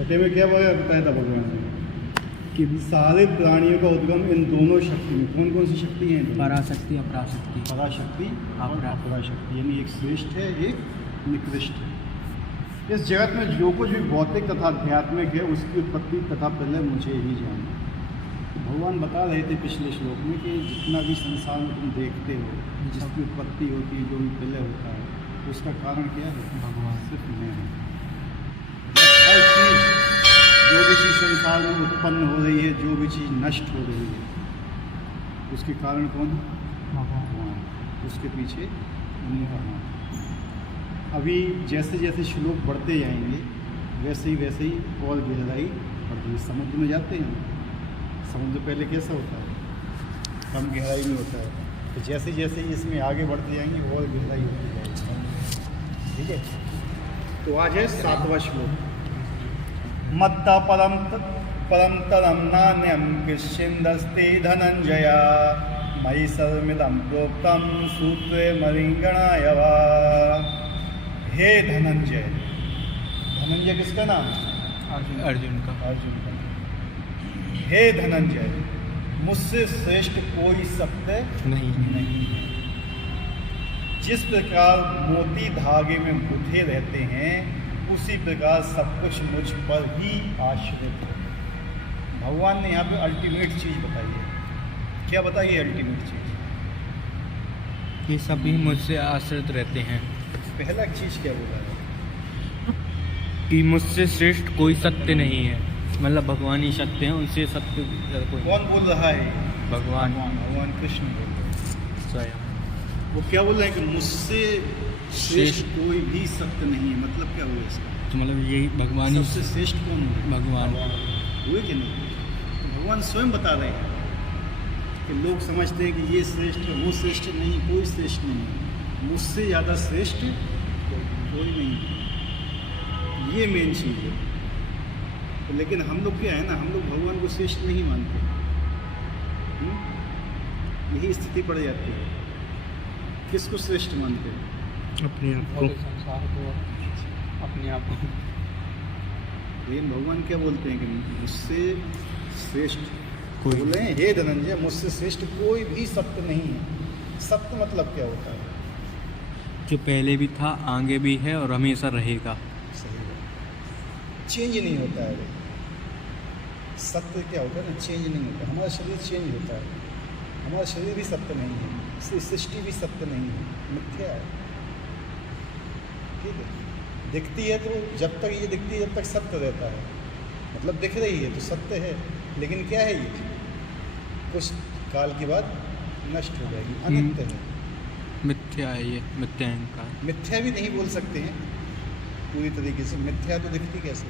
छठे में क्या बताया था भगवान ने कि सारे प्राणियों का उद्गम इन दोनों शक्ति में। कौन कौन सी शक्ति हैं? पराशक्ति अपराशक्ति। पराशक्ति और अपराशक्ति, यानी एक श्रेष्ठ है, एक निकृष्ट है। इस जगत में जो कुछ भी भौतिक तथा आध्यात्मिक है उसकी उत्पत्ति तथा प्रलय मुझे ही जानना। तो भगवान बता रहे थे पिछले श्लोक में कि जितना भी संसार में तुम देखते हो, जिसकी उत्पत्ति होती है, जो भी प्रलय होता है, उसका कारण क्या है? भगवान। सिर्फ मैं हूँ। हर चीज़, जो भी चीज़ संसार में उत्पन्न हो रही है, जो भी चीज़ नष्ट हो रही है, उसके कारण कौन है? भगवान। उसके पीछे उनका हाथ। अभी जैसे जैसे श्लोक बढ़ते जाएंगे वैसे ही और गहराई बढ़ती है। समुद्र में जाते हैं, समुद्र पहले कैसा होता है? कम गहराई में होता है। तो जैसे जैसे इसमें आगे बढ़ते जाएंगे और गहराई होती जाएगी। ठीक है, तो आज है 7वां श्लोक। मत्ता परम तरम नान्यम किश्चिदस्ति धनंजया मयि सर्वमिदं प्रोक्तम सूत्रे मरिंगणाय वा। हे धनंजय, धनंजय किसका नाम? अर्जुन का। हे धनंजय, मुझसे श्रेष्ठ कोई सत्य नहीं। है। जिस प्रकार मोती धागे में गुंथे रहते हैं उसी प्रकार सब कुछ मुझ पर ही आश्रित है। भगवान ने यहाँ पे अल्टीमेट चीज़ बताई है। क्या बताइए अल्टीमेट चीज़? ये सभी मुझसे आश्रित रहते हैं। पहला चीज़ क्या बोला है? कि मुझसे श्रेष्ठ कोई सत्य नहीं है, मतलब भगवान ही सत्य हैं, उनसे सत्य कोई। कौन बोल रहा है? भगवान। भगवान कृष्ण बोल रहे हैं। स्वयं। वो क्या बोल रहे हैं कि मुझसे श्रेष्ठ कोई भी सत्य नहीं है। मतलब क्या हुआ इसका? तो मतलब यही भगवान ही सबसे श्रेष्ठ कौन हुए? भगवान हुए कि नहीं? तो भगवान स्वयं बता रहे हैं कि लोग समझते हैं कि ये श्रेष्ठ है, वो श्रेष्ठ नहीं, कोई श्रेष्ठ नहीं, मुझसे ज़्यादा श्रेष्ठ कोई नहीं। ये मेन चीज़ है। तो लेकिन हम लोग क्या है ना, हम लोग भगवान को श्रेष्ठ नहीं मानते। यही स्थिति पड़ जाती है। किसको श्रेष्ठ मानते हैं? अपने आप को। संसार को, अपने आप को। लेकिन भगवान क्या बोलते हैं कि मुझसे श्रेष्ठ कोई बोले हैं, हे धनंजय, मुझसे श्रेष्ठ कोई भी सत्य नहीं है। सत्य मतलब क्या होता है? जो पहले भी था, आगे भी है और हमेशा रहेगा। सही है, चेंज नहीं होता है। सत्य क्या होता है ना, चेंज नहीं होता। हमारा शरीर चेंज होता है, हमारा शरीर भी सत्य नहीं है, सृष्टि भी सत्य नहीं है, मिथ्या है। ठीक है, दिखती है तो जब तक ये दिखती है तब तक सत्य रहता है, मतलब दिख रही है तो सत्य है। लेकिन क्या है, ये कुछ काल के बाद नष्ट हो जाएगी, अनित्य है, मिथ्या है, ये मिथ्या अहंकार। मिथ्या भी नहीं बोल सकते हैं पूरी तरीके से। मिथ्या तो दिखती कैसे?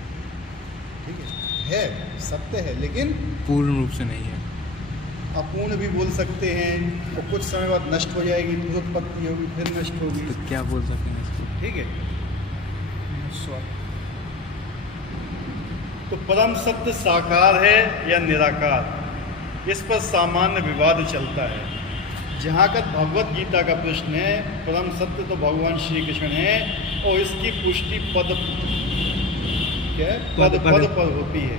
ठीक है, सत्य है लेकिन पूर्ण रूप से नहीं है। अपूर्ण भी बोल सकते हैं, और कुछ समय बाद नष्ट हो जाएगी, फिर उत्पत्ति होगी, फिर नष्ट होगी। तो क्या बोल सकते हैं इसको? ठीक है, तो परम सत्य साकार है या निराकार, इस पर सामान्य विवाद चलता है। जहाँ तक भगवत गीता का प्रश्न है, परम सत्य तो भगवान श्री कृष्ण है और इसकी पुष्टि पद पर होती है।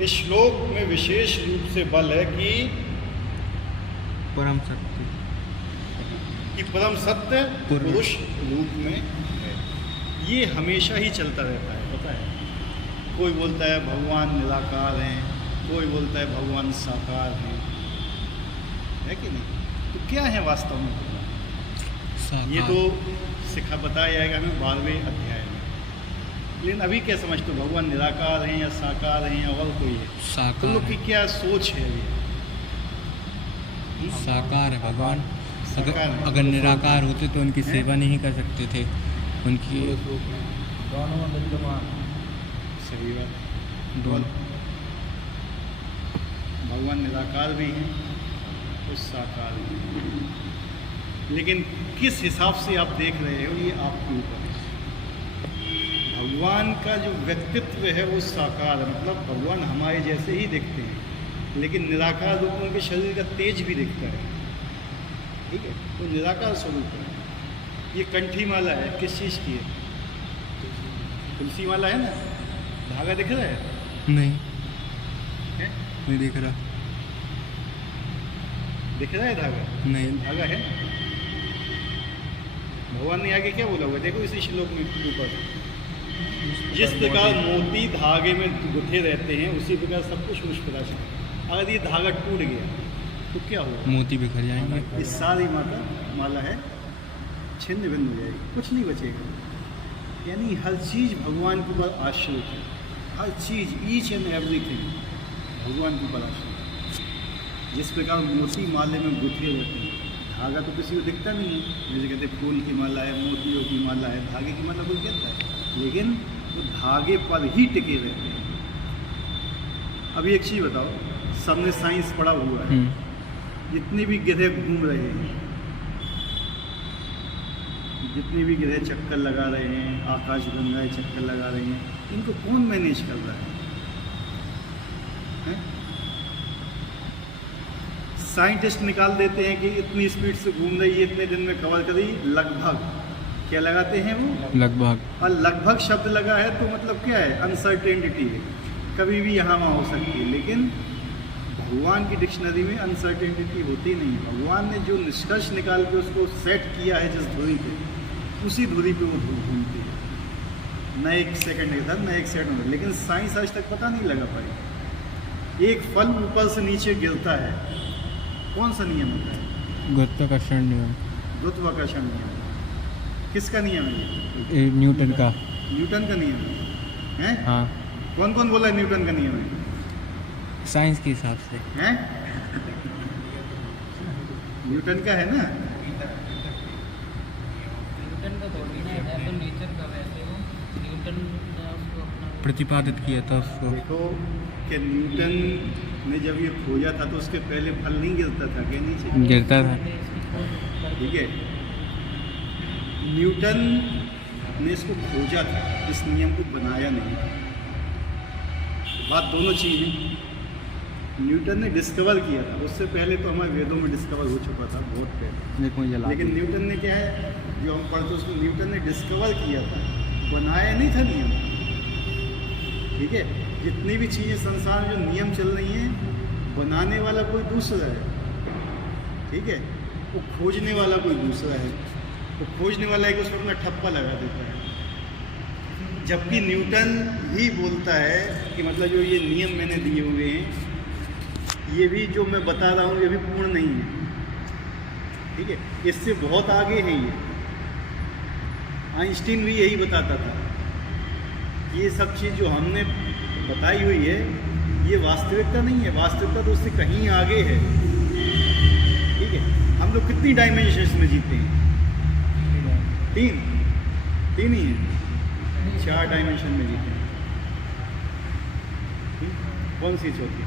इस श्लोक में विशेष रूप से बल है कि परम सत्य परम सत्य पुरुष रूप में है। ये हमेशा ही चलता रहता है, पता है। कोई बोलता है भगवान निराकार हैं, कोई बोलता है भगवान साकार हैं, है कि नहीं? तो क्या है वास्तव में भगवान? ये तो बताया जाएगा हमें 12वें अध्याय में। लेकिन अभी क्या समझते हो, भगवान निराकार हैं या साकार हैं या और कोई है? साकार। तुम लोग की क्या सोच है अभी? साकार है भगवान। अगर निराकार होते तो उनकी सेवा नहीं कर सकते थे, उनकी दोनों में विद्यमान। सही बात। दोनों भगवान निराकार भी हैं और साकार भी हैं, लेकिन किस हिसाब से आप देख रहे हो ये आपके ऊपर है। भगवान का जो व्यक्तित्व है वो साकार है, मतलब भगवान हमारे जैसे ही दिखते हैं, लेकिन निराकार रूप में उनके शरीर का तेज भी दिखता है। ठीक है, तो निराकार स्वरूप है। ये कंठी माला है, किस चीज़ की है? तुलसी माला है ना, धागा दिख रहा है? नहीं हैं? नहीं दिख रहा। दिख रहा है धागा? नहीं धागा है। भगवान ने आगे क्या बोला हुआ है? देखो इसी श्लोक में ऊपर, जिस प्रकार मोती धागे में गुथे रहते हैं उसी प्रकार सब कुछ मुष्पराशित। अगर ये धागा टूट गया तो क्या होगा? मोती बिखर जाएंगे। इस सारी माला है छिन्न भिन्न हो जाएगी, कुछ नहीं बचेगा। यानी हर चीज़ भगवान के ऊपर आश्रित है, हर चीज़, ईच एंड एवरीथिंग भगवान के ऊपर आश्रित है। जिस प्रकार मोती माले में गुथे रहते हैं, धागा तो किसी को दिखता नहीं है, जैसे कहते हैं फूल की माला है, मोतियों की माला है, धागे की माला कोई कहता है, लेकिन वो धागे पर ही टिके रहते हैं। अभी एक चीज़ बताओ, सबने साइंस पढ़ा हुआ है, जितने भी ग्रह घूम रहे हैं, जितने भी ग्रह चक्कर लगा रहे हैं, आकाश गंगाएं चक्कर लगा रहे हैं, इनको कौन मैनेज कर रहा है? साइंटिस्ट निकाल देते हैं कि इतनी स्पीड से घूम रही है, इतने दिन में कवर करी, लगभग क्या लगाते हैं वो? लगभग। और लगभग शब्द लगा है तो मतलब क्या है? अनसर्टेनिटी है, कभी भी यहाँ वहाँ हो सकती है। लेकिन भगवान की डिक्शनरी में अनसर्टेनिटी होती नहीं है। भगवान ने जो निष्कर्ष निकाल के उसको सेट किया है जिस धुरी पे, उसी धुरी पे वो घूमती है, न एक सेकंड इधर न एक सेकंड उधर। लेकिन साइंस आज तक पता नहीं लगा पाई। एक फल ऊपर से नीचे गिरता है, कौन सा नियम होता है? गुरुत्वाकर्षण नियम। गुरुत्वाकर्षण नियम। किसका नियम है ये? न्यूटन का। न्यूटन का नियम है? हाँ, कौन कौन बोला है न्यूटन का नियम है? साइंस के हिसाब से। हैं? न्यूटन का है ना? न्यूटन का थोड़ी ना है, तो नेचर का वैसे वो न्यूटन ने उसको अपना प्रतिपादित किया था उसको। देखो कि न्यूटन ने जब ये खोजा था तो उसके पहले फल नहीं गिरता था क्या नीचे? गिरता था। ठीक है, न्यूटन ने इसको खोजा था, इस नियम को बनाया नहीं था। बात दोनों चीज़ है। न्यूटन ने डिस्कवर किया था, उससे पहले तो हमारे वेदों में डिस्कवर हो चुका था बहुत पहले। लेकिन न्यूटन ने क्या है, जो हम पढ़ते उसको न्यूटन ने डिस्कवर किया था, बनाया नहीं था नियम। ठीक है, जितनी भी चीज़ें संसार में जो नियम चल रही हैं, बनाने वाला कोई दूसरा है। ठीक है, वो खोजने वाला कोई दूसरा है। तो खोजने वाला है कि उसको अपना ठप्पा लगा देता है। जबकि न्यूटन ही बोलता है कि मतलब जो ये नियम मैंने दिए हुए हैं, ये भी जो मैं बता रहा हूँ ये भी पूर्ण नहीं है। ठीक है, इससे बहुत आगे है ये। आइंस्टीन भी यही बताता था, ये सब चीज़ जो हमने बताई हुई है ये वास्तविकता नहीं है, वास्तविकता तो उससे कहीं आगे है। ठीक है, हम लोग कितनी डायमेंशंस में जीते हैं? तीन ही है, 4 डायमेंशन में जीते हैं। कौन सी चौथी?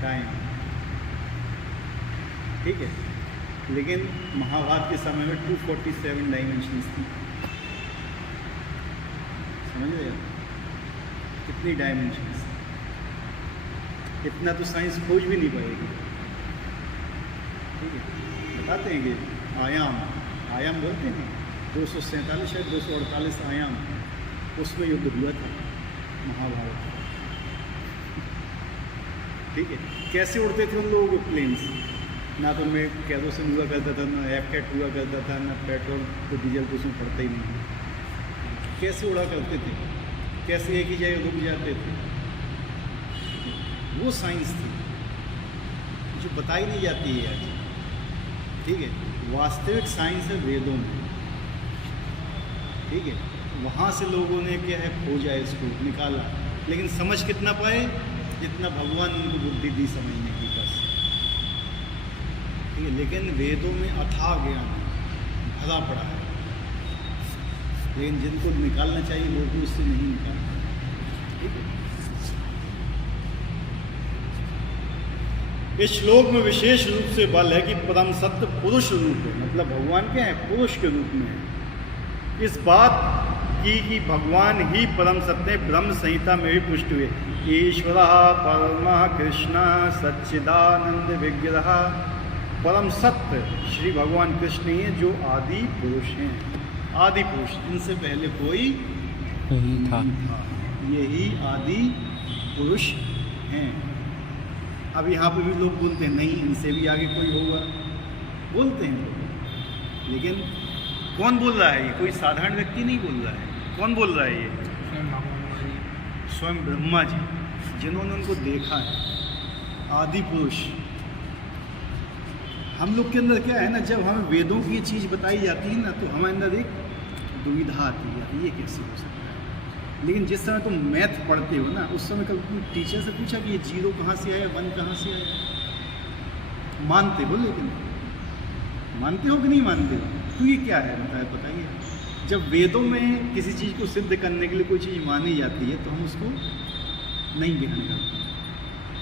टाइम। ठीक है, लेकिन महाभारत के समय में 247 डायमेंशंस थी। समझ रहे हो कितनी डायमेंशंस? इतना तो साइंस खोज भी नहीं पाएगी। ठीक है, बताते हैं कि आयाम बोलते हैं 247 शायद 248 आयाम, उसमें युद्ध हुआ था महाभारत। ठीक है, कैसे उड़ते थे उन लोगों के प्लेन्स? ना तो उनमें कैरोसिन हुआ करता था, ना एफकेट हुआ करता था, ना पेट्रोल तो डीजल तो उसमें पड़ता ही नहीं। कैसे उड़ा करते थे? कैसे एक ही जगह रुक जाते थे? वो साइंस थी जो बताई नहीं जाती है आज। ठीक है, वास्तविक साइंस है वेदों में। ठीक है, वहाँ से लोगों ने क्या है खोजा, इसको निकाला, लेकिन समझ कितना पाए? जितना भगवान उनको बुद्धि दी समझने की, बस। ठीक है, लेकिन वेदों में अथाह ज्ञान भरा पड़ा है, लेकिन जिनको निकालना चाहिए वो भी उससे नहीं निकालते। ठीक है, इस श्लोक में विशेष रूप से बल है कि परम सत्य पुरुष रूप है, मतलब भगवान क्या है? पुरुष के रूप में है। इस बात की कि भगवान ही परम सत्य है, ब्रह्म संहिता में भी पुष्टि हुई। ईश्वर परमः कृष्ण सच्चिदानंद विग्रह, परम सत्य श्री भगवान कृष्ण ही हैं जो आदि पुरुष हैं। आदि पुरुष, इनसे पहले कोई नहीं था। यही आदि पुरुष हैं। अब यहाँ पे भी लोग बोलते हैं नहीं, इनसे भी आगे कोई होगा, बोलते हैं लोग। लेकिन कौन बोल रहा है ये? कोई साधारण व्यक्ति नहीं बोल रहा है। कौन बोल रहा है ये? स्वयं ब्रह्मा जी, जिन्होंने उनको देखा है, आदि पुरुष। हम लोग के अंदर क्या है ना, जब हमें वेदों की चीज़ बताई जाती है ना, तो हमारे अंदर एक दुविधा आती है, ये कैसे हो सकता है। लेकिन जिस समय तुम मैथ पढ़ते हो ना, उस समय कभी तुम टीचर से पूछा कि ये 0 कहाँ से आया, 1 कहाँ से आया? मानते हो, लेकिन मानते हो कि नहीं मानते हो? तो ये क्या है बताइए। जब वेदों में किसी चीज़ को सिद्ध करने के लिए कोई चीज़ मानी जाती है तो हम उसको नहीं ग्रहण करते,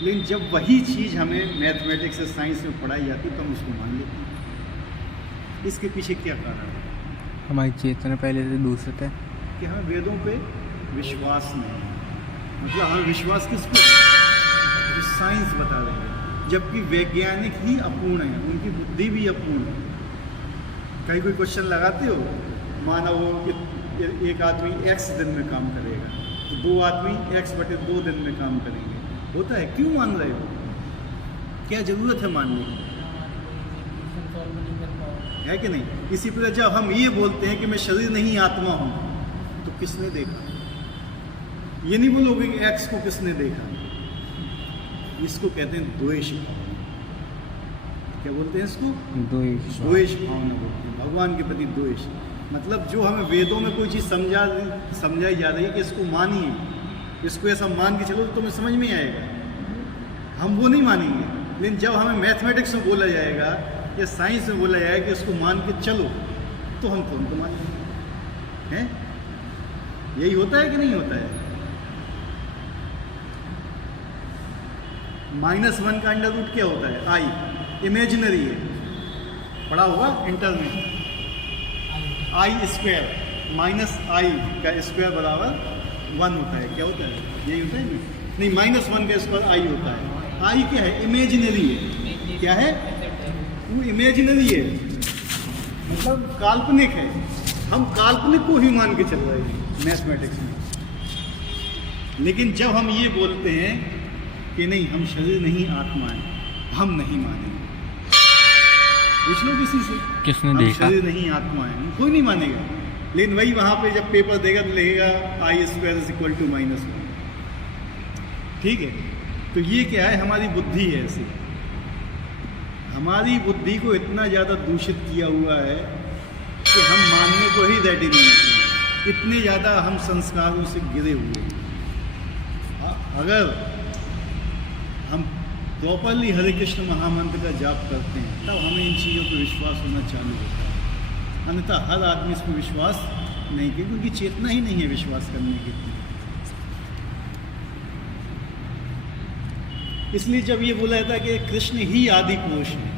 लेकिन जब वही चीज़ हमें मैथमेटिक्स या साइंस में पढ़ाई जाती है तो हम उसको मान लेते हैं। इसके पीछे क्या कारण है? हमारी चेतना पहले से दूषित है कि हमें वेदों पे विश्वास नहीं है। मतलब हमें विश्वास किस पे? जो साइंस बता रही है, जबकि वैज्ञानिक ही अपूर्ण है, उनकी बुद्धि भी अपूर्ण है। कहीं कोई क्वेश्चन लगाते हो, माना वो कि एक आदमी x दिन में काम करेगा तो 2 आदमी x/2 दिन में काम करेंगे, होता है? क्यों मान रहे हो? क्या ज़रूरत है मानने की? है कि नहीं? इसी प्रकार जब हम ये बोलते हैं कि मैं शरीर नहीं आत्मा हूँ, तो किसने देखा? ये नहीं बोलोगे कि x को किसने देखा। इसको कहते हैं द्वेष। क्या बोलते हैं इसको? द्वेष भावना बोलते हैं, भगवान के प्रति द्वेष। मतलब जो हमें वेदों में कोई चीज़ समझाई जा रही है कि इसको मानिए, इसको ऐसा मान के चलो तो तुम्हें समझ में आएगा, हम वो नहीं मानेंगे। लेकिन जब हमें मैथमेटिक्स में बोला जाएगा या साइंस में बोला जाएगा कि इसको मान के चलो, तो हम तुरंत मान लेंगे। हैं? यही होता है कि नहीं होता है? -1 का अंडर रूट क्या होता है? आई, इमेजिनरी है, पढ़ा होगा इंटर में। I² -i का स्क्वायर बराबर 1 होता है। क्या होता है? यही होता है नहीं, -1 का स्क्वायर i होता है। आई क्या है? इमेजिनरी है। क्या है? वो इमेजिनरी है, मतलब काल्पनिक है। हम काल्पनिक को ही मान के चल रहे हैं मैथमेटिक्स में। लेकिन जब हम ये बोलते हैं कि नहीं, हम शरीर नहीं आत्मा है, हम नहीं मानेंगे। पूछ लो किसी से, किसने हम देखा? शरीर नहीं आत्मा है, कोई नहीं मानेगा। लेकिन वही वहाँ पे जब पेपर देगा तो लिखेगा I² = -1। ठीक है? तो ये क्या है? हमारी बुद्धि है ऐसी। हमारी बुद्धि को इतना ज़्यादा दूषित किया हुआ है कि हम मानने को ही रेडी नहीं होते। इतने ज़्यादा हम संस्कारों से घिरे हुए हैं। अगर हम प्रॉपरली हरे कृष्ण महामंत्र का जाप करते हैं तब हमें इन चीज़ों पर विश्वास होना चालू होता है। अन्यथा हर आदमी इस पर विश्वास नहीं, क्योंकि चेतना ही नहीं है विश्वास करने की। इसलिए जब ये बोला जाता है कि कृष्ण ही आदि पुरुष है,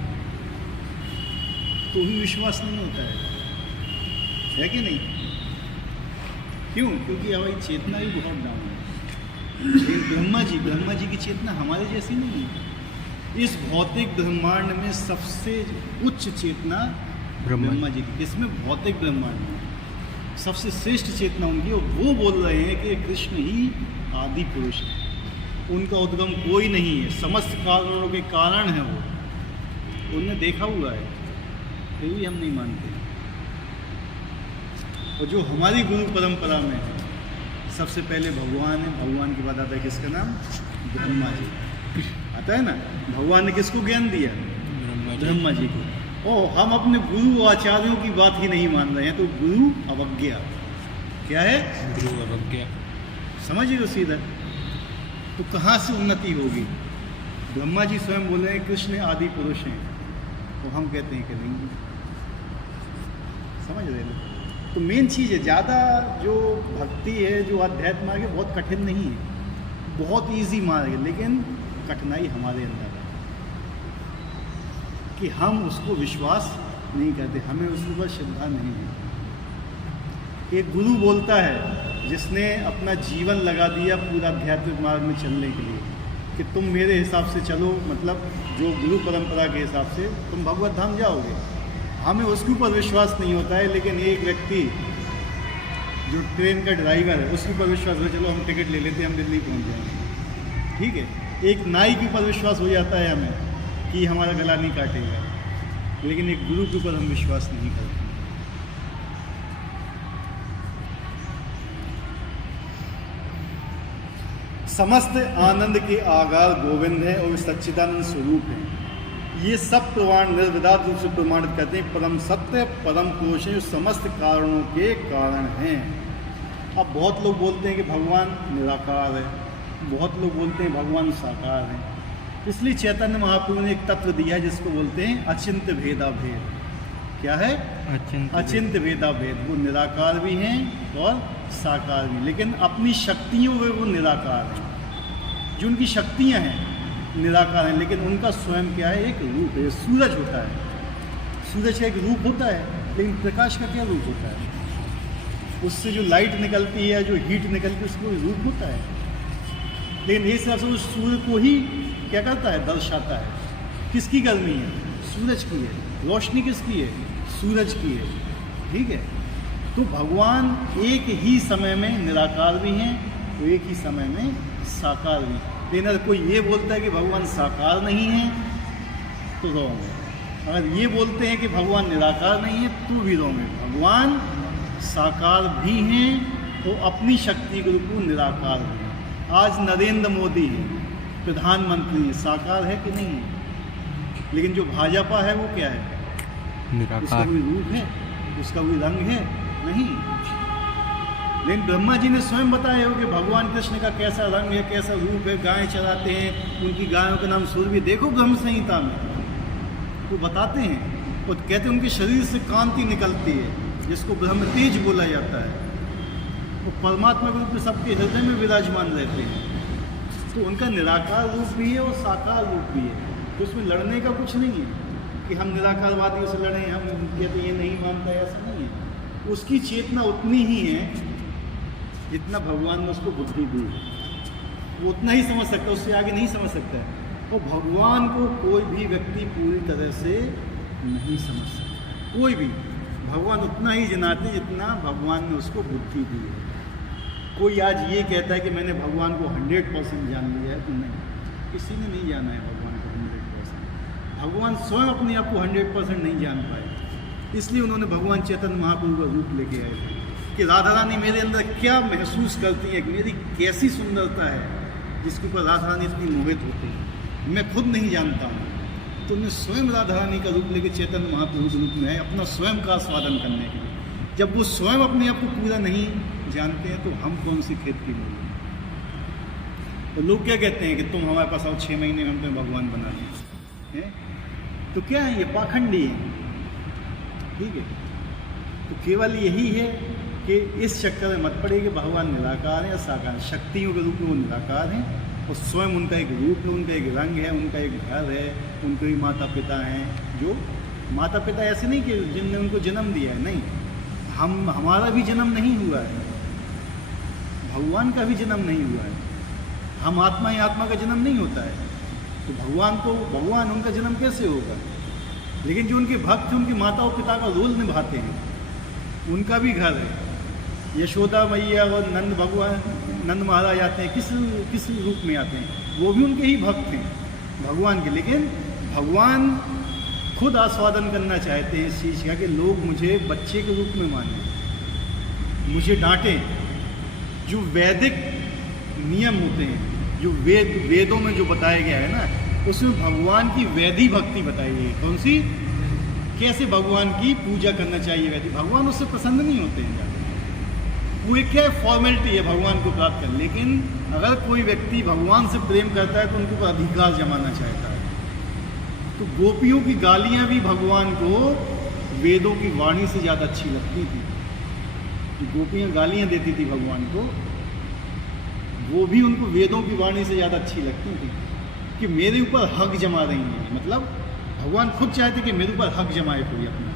तो भी विश्वास नहीं होता है कि नहीं? क्यों? क्योंकि हमारी चेतना भी बहुत डाउन है। लेकिन ब्रह्मा जी की चेतना हमारे जैसी नहीं है। इस भौतिक ब्रह्मांड में सबसे उच्च चेतना ब्रह्मा जी की। इसमें भौतिक ब्रह्मांड में सबसे श्रेष्ठ चेतना उनकी, और वो बोल रहे हैं कि कृष्ण ही आदि पुरुष है, उनका उद्गम कोई नहीं है, समस्त कारणों के कारण है वो, उनने देखा हुआ है, फिर भी हम नहीं मानते। और जो हमारी गुरु परंपरा में है, सबसे पहले भगवान है, भगवान के बाद आता है किसका नाम? ब्रह्मा जी आता है ना। भगवान ने किसको ज्ञान दिया? ब्रह्मा जी को। और हम अपने गुरु आचार्यों की बात ही नहीं मान रहे हैं, तो गुरु अवज्ञा। क्या है? गुरु अवज्ञा। समझिए तो सीधा। तो कहाँ से उन्नति होगी? ब्रह्मा जी स्वयं बोल रहे हैं कृष्ण आदि पुरुष हैं, तो हम कहते हैं कि नहीं। समझ रहे हैं? तो मेन चीज़ है, ज़्यादा जो भक्ति है, जो अध्यात्म मार्ग है, बहुत कठिन नहीं है, बहुत इजी मार्ग है। लेकिन कठिनाई हमारे अंदर है कि हम उसको विश्वास नहीं करते, हमें उसके ऊपर श्रद्धा नहीं है। एक गुरु बोलता है जिसने अपना जीवन लगा दिया पूरा आध्यात्मिक मार्ग में चलने के लिए कि तुम मेरे हिसाब से चलो, मतलब जो गुरु परंपरा के हिसाब से तुम भगवत धाम जाओगे। हमें उसके ऊपर विश्वास नहीं होता है। लेकिन एक व्यक्ति जो ट्रेन का ड्राइवर है उसके ऊपर विश्वास हो, चलो हम टिकट ले लेते हैं, हम दिल्ली पहुंच जाएंगे, ठीक है। एक नाई के ऊपर विश्वास हो जाता है हमें कि हमारा गला नहीं काटेगा, लेकिन एक गुरु के ऊपर हम विश्वास नहीं करते। समस्त आनंद के आगार गोविंद है और सच्चिदानंद स्वरूप है। ये सब प्रमाण निर्विवाद रूप से प्रमाणित करते हैं परम सत्य परम पुरुष है जो समस्त कारणों के कारण हैं। अब बहुत लोग बोलते हैं कि भगवान निराकार है, बहुत लोग बोलते हैं भगवान साकार है। इसलिए चैतन्य महाप्रभु ने एक तत्व दिया है जिसको बोलते हैं अचिंत्य भेदा भेद। क्या है? अचिंत्य भेदा भेद। वो निराकार भी हैं और साकार भी, लेकिन अपनी शक्तियों में वो निराकार हैं। जो उनकी शक्तियाँ हैं निराकार हैं, लेकिन उनका स्वयं क्या है? एक रूप है। सूरज होता है, सूरज का एक रूप होता है, लेकिन प्रकाश का क्या रूप होता है? उससे जो लाइट निकलती है, जो हीट निकलती है, उसको रूप होता है। लेकिन इस हिसाब से उस सूर्य को ही क्या करता है? दर्शाता है। किसकी गर्मी है? सूरज की है। रोशनी किसकी है? सूरज की है। ठीक है। तो भगवान एक ही समय में निराकार भी हैं, तो एक ही समय में साकार भी। लेकिन अगर कोई ये बोलता है कि भगवान साकार नहीं है तो रॉन्ग है। अगर ये बोलते हैं कि भगवान निराकार नहीं है तो भी रॉन्ग है। भगवान साकार भी हैं तो अपनी शक्ति के रूप में निराकार भी हैं। आज नरेंद्र मोदी है, प्रधानमंत्री है, साकार है कि नहीं है? लेकिन जो भाजपा है वो क्या है? उसका कोई रूप है? उसका कोई रंग है? नहीं। लेकिन ब्रह्मा जी ने स्वयं बताया हो कि भगवान कृष्ण का कैसा रंग है, कैसा रूप है। गायें चराते हैं, उनकी गायों का नाम सूर्य, देखो ब्रह्म संहिता में वो बताते हैं। और कहते हैं उनके शरीर से कांति निकलती है जिसको ब्रह्म तेज बोला जाता है। वो परमात्मा के रूप में सबके हृदय में विराजमान रहते हैं। तो उनका निराकार रूप भी है और साकार रूप भी है। तो उसमें लड़ने का कुछ नहीं है कि हम निराकारवादियों से लड़ें, हम कहते ये नहीं मानता है, ऐसा नहीं है। उसकी चेतना उतनी ही है जितना भगवान ने उसको बुद्धि दी है। वो उतना ही समझ सकता है, उससे आगे नहीं समझ सकता है। और भगवान को कोई भी व्यक्ति पूरी तरह से नहीं समझ सकता। कोई भी भगवान उतना ही जनाते जितना भगवान ने उसको बुद्धि दी है। कोई आज ये कहता है कि मैंने भगवान को 100% जान लिया है, तो नहीं, किसी ने नहीं जाना है भगवान को 100%। भगवान स्वयं अपने आप को 100% नहीं जान पाए। इसलिए उन्होंने भगवान चैतन्य महाप्रभु का रूप लेके आए थे कि राधा रानी मेरे अंदर क्या महसूस करती है, मेरी कैसी सुंदरता है जिसके ऊपर राधा रानी इतनी मोहित होती है, मैं खुद नहीं जानता हूँ। तो उन्हें स्वयं राधा रानी का रूप लेके चैतन्य महाप्रभु के रूप में आए अपना स्वयं का आस्वादन करने के लिए। जब वो स्वयं अपने आप को पूरा नहीं जानते हैं तो हम कौन सी खेत की मूली हैं? तो लोग क्या कहते हैं कि तुम हमारे पास आओ, 6 महीने में हम तुम्हें भगवान बना दें। तो क्या है? ये पाखंडी है। ठीक है। तो केवल यही है कि इस चक्कर में मत पड़े कि भगवान निराकार है या साकार। शक्तियों के रूप में वो निराकार हैं और स्वयं उनका एक रूप है, उनका एक रंग है, उनका एक घर है, उनके भी माता पिता हैं। जो माता पिता ऐसे नहीं कि जिनने उनको जन्म दिया है, नहीं, हमारा भी जन्म नहीं हुआ है, भगवान का भी जन्म नहीं हुआ है। हम आत्मा ही आत्मा का जन्म नहीं होता है, तो भगवान उनका जन्म कैसे होगा? लेकिन जो उनके भक्त हैं, उनकी माता और पिता का रोल निभाते हैं, उनका भी घर है। यशोदा मैया और नंद महाराज आते हैं, किस रूप में आते हैं? वो भी उनके ही भक्त हैं भगवान के। लेकिन भगवान खुद आस्वादन करना चाहते हैं इस चीज़ का कि लोग मुझे बच्चे के रूप में माने, मुझे डांटें। जो वैदिक नियम होते हैं, जो वेदों में जो बताया गया है ना, उसमें भगवान की वैदी भक्ति बताई गई है। कौन सी? कैसे भगवान की पूजा करना चाहिए वैदी। भगवान उससे पसंद नहीं होते हैं ज़्यादा, वो एक क्या फॉर्मेलिटी है भगवान को प्राप्त कर। लेकिन अगर कोई व्यक्ति भगवान से प्रेम करता है तो उनके ऊपर अधिकार जमाना चाहता है। तो गोपियों की गालियाँ भी भगवान को वेदों की वाणी से ज़्यादा अच्छी लगती थी। जो गोपियाँ गालियाँ देती थी भगवान को, वो भी उनको वेदों की वाणी से ज़्यादा अच्छी लगती थी कि मेरे ऊपर हक जमा रही हैं। मतलब भगवान खुद चाहते कि मेरे ऊपर हक जमाए कोई अपना।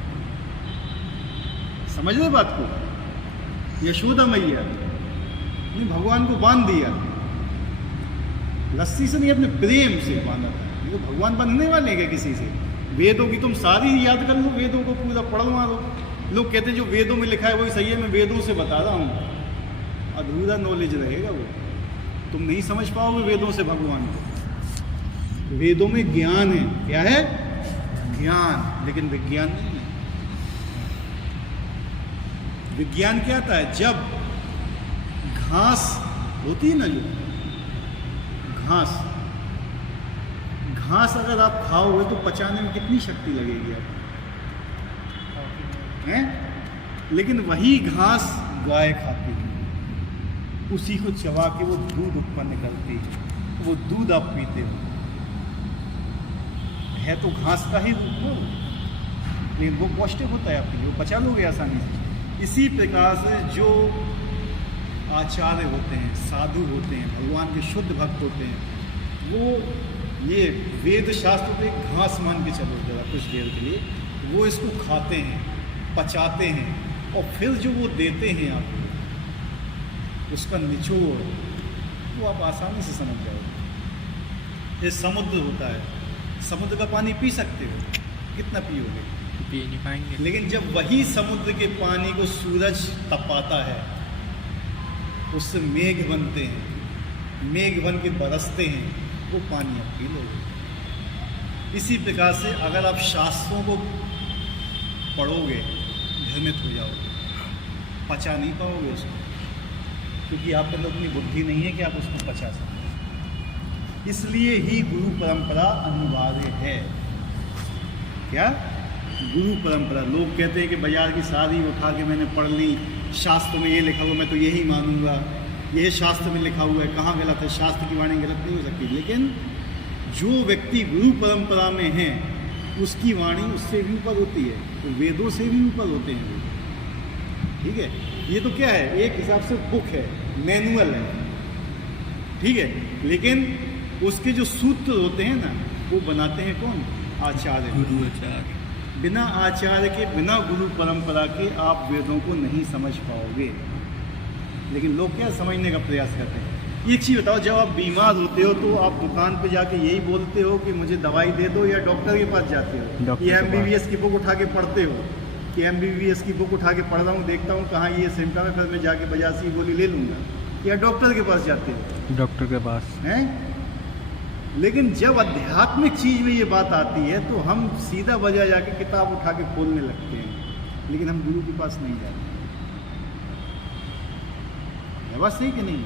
समझ रहे बात को? यशोदा मैया ने भगवान को बांध दिया, रस्सी से नहीं, अपने प्रेम से बांधा था। ये तो भगवान बंधने वाले हैं क्या किसी से? वेदों की तुम सारी याद कर लो, वेदों को पूरा पढ़वा लो, लोग कहते हैं जो वेदों में लिखा है वही सही है, मैं वेदों से बता रहा हूँ, अधूरा नॉलेज रहेगा वो, तुम नहीं समझ पाओगे वेदों से भगवान को। वेदों में ज्ञान है, क्या है? ज्ञान, लेकिन विज्ञान नहीं है। विज्ञान क्या आता है? जब घास होती है ना, जो घास अगर आप खाओगे तो पचाने में कितनी शक्ति लगेगी आपको, हैं? लेकिन वही घास गाय खाती है, उसी को चबा के वो दूध उत्पन्न करती है, वो दूध आप पीते हो, है तो घास का ही रूप हो, लेकिन वो पौष्टिक होता है आपके लिए, वो पचा लोगे आसानी से। इसी प्रकार से जो आचार्य होते हैं, साधु होते हैं, भगवान के शुद्ध भक्त होते हैं, वो ये वेद शास्त्र को एक घास मान के चलो जरा कुछ देर के लिए, वो इसको खाते हैं, पचाते हैं, और फिर जो वो देते हैं आपको, उसका निचोड़ वो आप आसानी से समझ जाओगे। ये समुद्र होता है, समुद्र का पानी पी सकते हो, कितना पियोगे? पी नहीं पाएंगे। लेकिन जब वही समुद्र के पानी को सूरज तपाता है, उससे मेघ बनते हैं, मेघ बन के बरसते हैं, वो पानी आप पी लोगे। इसी प्रकार से अगर आप शास्त्रों को पढ़ोगे, भ्रमित हो जाओगे, पचा नहीं पाओगे उसको, क्योंकि आपके अंदर उतनी बुद्धि नहीं है कि आप उसको पचा सकें। इसलिए ही गुरु परंपरा अनिवार्य है। क्या? गुरु परंपरा। लोग कहते हैं कि बाजार की सारी उठा के मैंने पढ़ ली, शास्त्र में ये लिखा हुआ मैं तो यही मानूंगा, यह शास्त्र में लिखा हुआ है, कहाँ गलत है? शास्त्र की वाणी गलत नहीं हो सकती, लेकिन जो व्यक्ति गुरु परंपरा में है उसकी वाणी उससे भी ऊपर होती है, तो वेदों से भी ऊपर होते हैं वो। ठीक है, ये तो क्या है? एक हिसाब से बुक है, मैनुअल है, ठीक है, लेकिन उसके जो सूत्र होते हैं ना, वो बनाते हैं कौन? आचार्य, गुरु आचार्य। बिना आचार्य के, बिना गुरु परंपरा के आप वेदों को नहीं समझ पाओगे। लेकिन लोग क्या समझने का प्रयास करते हैं? एक चीज़ बताओ, जब आप बीमार होते हो तो आप दुकान पे जाके यही बोलते हो कि मुझे दवाई दे दो, या डॉक्टर के पास जाते हो, या MBBS की बुक उठा के पढ़ते हो कि MBBS की बुक उठा के पढ़ रहा हूँ, देखता हूँ कहाँ ये सिम्टम है, फिर मैं जाके बाजार से गोली ले लूँगा, या डॉक्टर के पास जाते हो? डॉक्टर के पास हैं? लेकिन जब आध्यात्मिक चीज़ में ये बात आती है तो हम सीधा बाजार जाके किताब उठा के खोलने लगते हैं, लेकिन हम गुरु के पास नहीं जाते। है बात सही कि नहीं?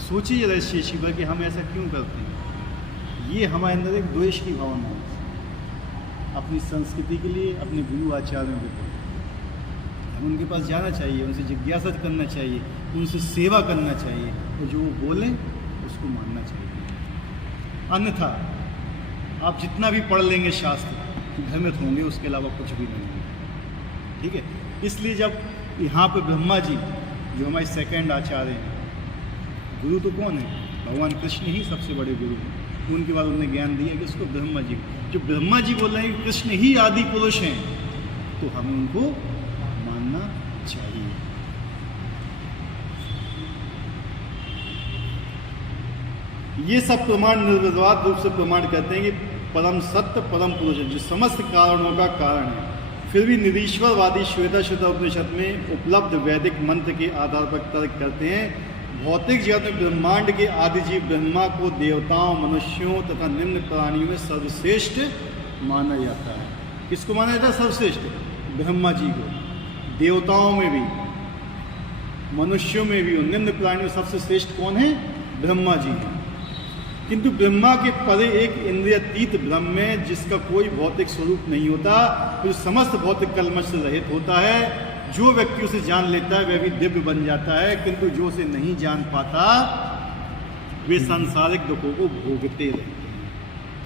सोचिए जरा इस चीज़ पर कि हम ऐसा क्यों करते हैं। ये हमारे अंदर एक द्वेष की भावना है अपनी संस्कृति के लिए, अपने गुरु आचार्यों के लिए। हम उनके पास जाना चाहिए, उनसे जिज्ञासा करना चाहिए, उनसे सेवा करना चाहिए, और जो वो बोलें उसको मानना चाहिए। अन्यथा आप जितना भी पढ़ लेंगे शास्त्र, भ्रमित होंगे, उसके अलावा कुछ भी नहीं होगा। ठीक है, इसलिए जब यहाँ पे ब्रह्मा जी जो हमारे सेकंड आचार्य हैं, गुरु तो कौन है? भगवान कृष्ण ही सबसे बड़े गुरु हैं। उनके बाद उन्होंने ज्ञान दिया कि उसको ब्रह्मा जी, जो ब्रह्मा जी बोल रहे हैं कि कृष्ण ही आदि पुरुष हैं, तो हमें उनको मानना चाहिए। ये सब प्रमाण निर्विवाद रूप से प्रमाण करते हैं कि परम सत्य परम पुरुष है, जो समस्त कारणों का कारण है। फिर भी निरीश्वरवादी श्वेता उपनिषद में उपलब्ध वैदिक मंत्र के आधार पर तर्क करते हैं भौतिक जगत में ब्रह्मांड के आदि जीव ब्रह्मा को देवताओं, मनुष्यों तथा निम्न प्राणियों में सर्वश्रेष्ठ माना जाता है। किसको माना जाता है सर्वश्रेष्ठ? ब्रह्मा जी को। देवताओं में भी, मनुष्यों में भी, और निम्न प्राणियों में सबसे श्रेष्ठ कौन है? ब्रह्मा जी हैं। किंतु ब्रह्मा के परे एक इंद्रियातीत ब्रह्म है, जिसका कोई भौतिक स्वरूप नहीं होता, जो समस्त भौतिक कल्मश से रहित होता है। जो व्यक्ति उसे जान लेता है वह भी दिव्य बन जाता है, किंतु जो उसे नहीं जान पाता वे सांसारिक दुखों को भोगते रहते हैं।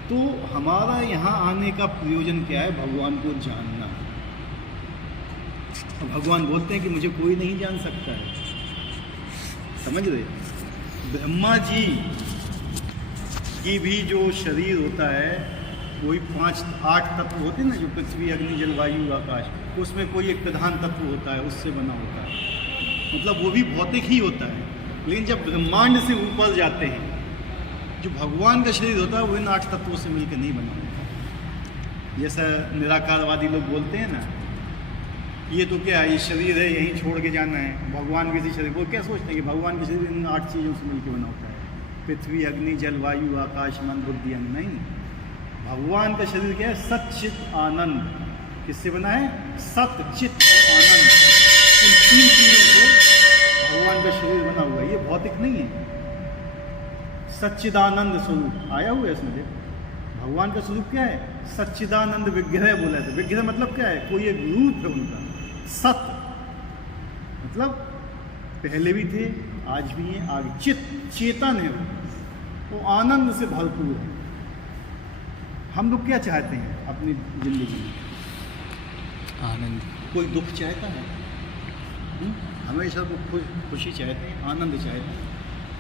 तो हमारा यहाँ आने का प्रयोजन क्या है? भगवान को जानना। भगवान बोलते हैं कि मुझे कोई नहीं जान सकता है। समझ रहे? ब्रह्मा जी की भी जो शरीर होता है, कोई 5-8 तत्व होते हैं ना, जो पृथ्वी, अग्नि, जल, वायु, आकाश, उसमें कोई एक प्रधान तत्व होता है, उससे बना होता है, मतलब वो भी भौतिक ही होता है। लेकिन जब ब्रह्मांड से ऊपर जाते हैं, जो भगवान का शरीर होता है वो इन 8 तत्वों से मिलकर नहीं बना होता। जैसा निराकारवादी लोग बोलते हैं ना, ये तो क्या है, ये शरीर है, यहीं छोड़ के जाना है, भगवान किसी शरीर, वो क्या सोचते हैं कि भगवान के शरीर इन 8 चीज़ों से मिलकर बना होता है, पृथ्वी, अग्नि, जल, वायु, आकाश, मन, बुद्धि, अहं। नहीं, भगवान का शरीर क्या है, सच्चित आनंद। किससे बना है? सत, चित और आनंद। इन 3 चीज़ों से भगवान का शरीर बना हुआ है, ये भौतिक नहीं है। सच्चिदानंद स्वरूप आया हुआ है इसमें। भगवान का स्वरूप क्या है? सच्चिदानंद विग्रह बोला है। विग्रह मतलब क्या है? कोई एक रूप है उनका। सत मतलब पहले भी थे, आज भी हैं, आगे। चित, चेतन है वो आनंद से भरपूर है। हम लोग क्या चाहते हैं अपनी जिंदगी में? आनंद। कोई दुख चाहता है? हमेशा वो खुशी चाहते हैं, आनंद चाहते हैं।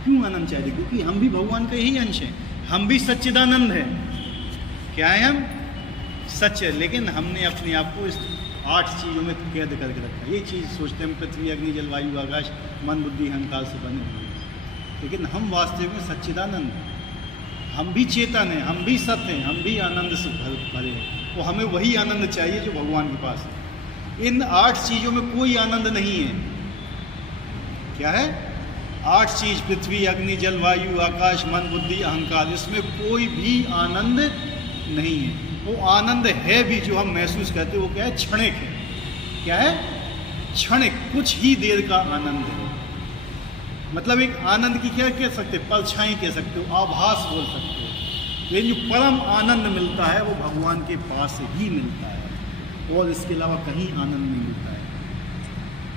क्यों आनंद चाहते हैं? क्योंकि हम भी भगवान का यही अंश हैं, हम भी सच्चिदानंद हैं। क्या है हम? सच है। लेकिन हमने अपने आप को इस 8 चीज़ों में कैद करके रखा। ये चीज़ सोचते हैं हम पृथ्वी, अग्नि, जल, वायु, आकाश, मन, बुद्धि, अहंकार से बने हुए हैं। लेकिन हम वास्तविक में सच्चिदानंद, हम भी चेतन हैं, हम भी सत्य हैं, हम भी आनंद से भरे हैं। तो हमें वही आनंद चाहिए जो भगवान के पास है। इन 8 चीज़ों में कोई आनंद नहीं है। क्या है? 8 चीज़, पृथ्वी, अग्नि, जल, वायु, आकाश, मन, बुद्धि, अहंकार, इसमें कोई भी आनंद नहीं है। वो आनंद है भी जो हम महसूस करते हैं, वो क्या है? क्षणिक है। क्या है? क्षणिक, कुछ ही देर का आनंद है। मतलब एक आनंद की क्या कह सकते हैं? परछाई कह सकते हो, आभास बोल सकते हो। लेकिन जो परम आनंद मिलता है वो भगवान के पास ही मिलता है, और इसके अलावा कहीं आनंद नहीं मिलता है।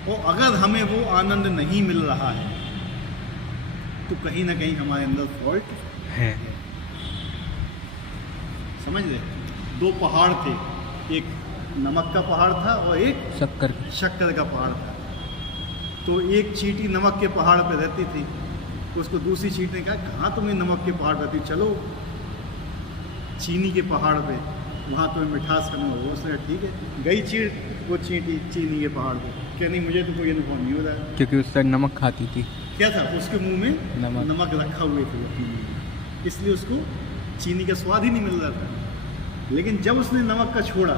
और अगर हमें वो आनंद नहीं मिल रहा है तो कहीं ना कहीं हमारे अंदर फॉल्ट है। समझ रहे? 2 पहाड़ थे, एक नमक का पहाड़ था और एक शक्कर का पहाड़ था। तो एक चींटी नमक के पहाड़ पे रहती थी। उसको दूसरी चींटी ने कहा, कहाँ तुम्हें नमक के पहाड़ रहती, चलो चीनी के पहाड़ पे, वहाँ तुम्हें मिठास करना होगा। उसने कहा ठीक है। गई वो चींटी चीनी के पहाड़ पे। क्या नहीं, मुझे तो कोई अनुभव नहीं हो रहा है। क्योंकि उस तक नमक खाती थी। क्या था? उसके मुंह में नमक रखा हुए थे अपने मुंह में, इसलिए उसको चीनी का स्वाद ही नहीं मिल रहा था। लेकिन जब उसने नमक का छोड़ा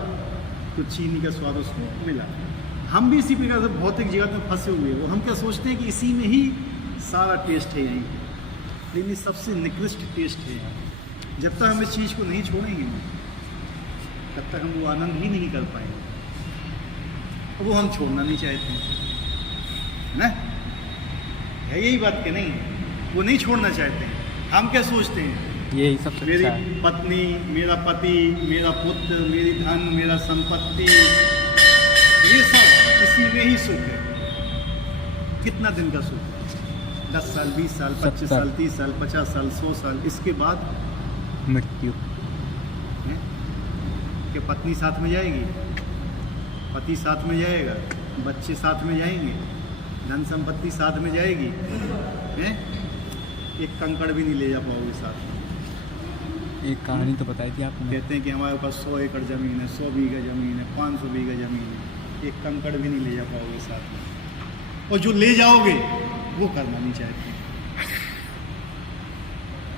तो चीनी का स्वाद उसको मिला। हम भी इसी प्रकार से भौतिक जगत में फंसे हुए हैं। वो हम क्या सोचते हैं कि इसी में ही सारा टेस्ट है यहीं, लेकिन ये सबसे निकृष्ट टेस्ट है। जब तक हम इस चीज़ को नहीं छोड़ेंगे तब तक हम वो आनंद ही नहीं कर पाएंगे। वो हम छोड़ना नहीं चाहते हैं ना, है यही बात कि नहीं? वो नहीं छोड़ना चाहते हैं। हम क्या सोचते हैं? यही सब मेरी पत्नी, मेरा पति, मेरा पुत्र, मेरी धन, मेरा संपत्ति, ये सब इसी में ही सुख है। कितना दिन का सुख है? 10 साल, 20 साल, 25 साल, 30 साल, 50 साल, 100 साल। इसके बाद मृत्यु। कि पत्नी साथ में जाएगी, पति साथ में जाएगा, बच्चे साथ में जाएंगे, धन संपत्ति साथ में जाएगी, हैं? एक कंकड़ भी नहीं ले जा पाओगे साथ में। एक कहानी तो बताई थी आपने। कहते हैं कि हमारे पास 100 एकड़ ज़मीन है, 100 बीघा ज़मीन है, 500 बीघा ज़मीन है, एक कंकड़ भी नहीं ले जा पाओगे साथ में। और जो ले जाओगे वो करना नहीं चाहते।